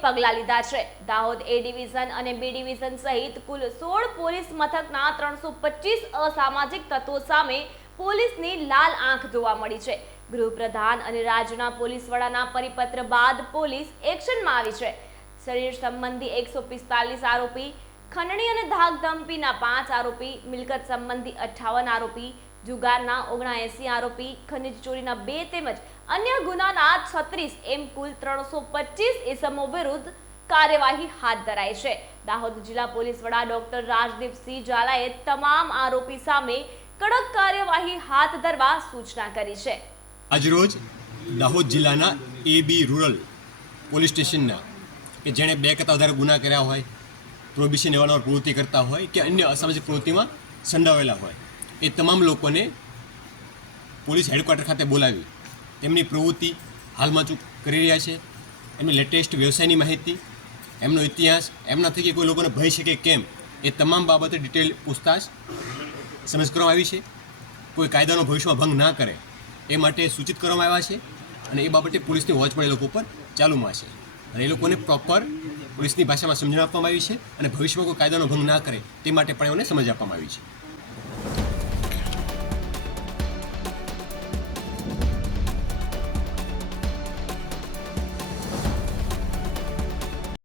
પગલાં લીધા છે। દાહોદ એ ડિવિઝન અને બી ડિવિઝન સહિત કુલ 16 પોલીસ મથકના 325 અસામાજિક તત્વો સામે પોલીસની લાલ આંખ જોવા મળી છે। ગૃહપ્રધાન અને રાજ્યના પોલીસ વડાના પરિપત્ર બાદ પોલીસ એક્શનમાં આવી છે। શરીર સંબંધી 145 આરોપી, ખંડણી અને ધાકધમકીના 5 આરોપી, મિલકત સંબંધી 58 આરોપી, જુગારના 79 આરોપી, ખનિજ ચોરીના 2 તેમજ અન્ય ગુનાના 36 એમ કુલ 325 ઇસમો વિરુદ્ધ કાર્યવાહી હાથ ધરાઈ છે। દાહોદ જિલ્લા પોલીસ વડા ડોક્ટર રાજદીપસિંહ ઝાલાએ તમામ આરોપી સામે કડક કાર્યવાહી હાથ ધરવા સૂચના કરી છે। આજરોજ દાહોદ જિલ્લાના એબી રૂરલ પોલીસ સ્ટેશનના કે જેણે 2 કરતાં વધારે ગુના કર્યા હોય, પ્રોહિબિશન અવારનવાર પ્રવૃત્તિ કરતા હોય કે અન્ય અસામાજિક પ્રવૃત્તિમાં સંડોવાયેલા હોય, એ તમામ લોકોને પોલીસ હેડક્વાર્ટર ખાતે બોલાવી તેમની પ્રવૃત્તિ હાલમાં કરી રહ્યા છે, એમની લેટેસ્ટ વ્યવસાયની માહિતી, એમનો ઇતિહાસ, એમના થકી કોઈ લોકોને ભય શકે કેમ, એ તમામ બાબતે ડિટેલ પૂછતાછ સમજ કરવામાં આવી છે। કોઈ કાયદાનો ભવિષ્યમાં ભંગ ના કરે એ માટે સૂચિત કરવામાં આવ્યા છે અને એ બાબતે પોલીસની વોચ પણ એ લોકો ઉપર ચાલુમાં છે અને એ લોકોને પ્રોપર પોલીસની ભાષામાં સમજણ આપવામાં આવી છે અને ભવિષ્યમાં કોઈ કાયદાનો ભંગ ના કરે તે માટે પણ એમને સમજ આપવામાં આવી છે।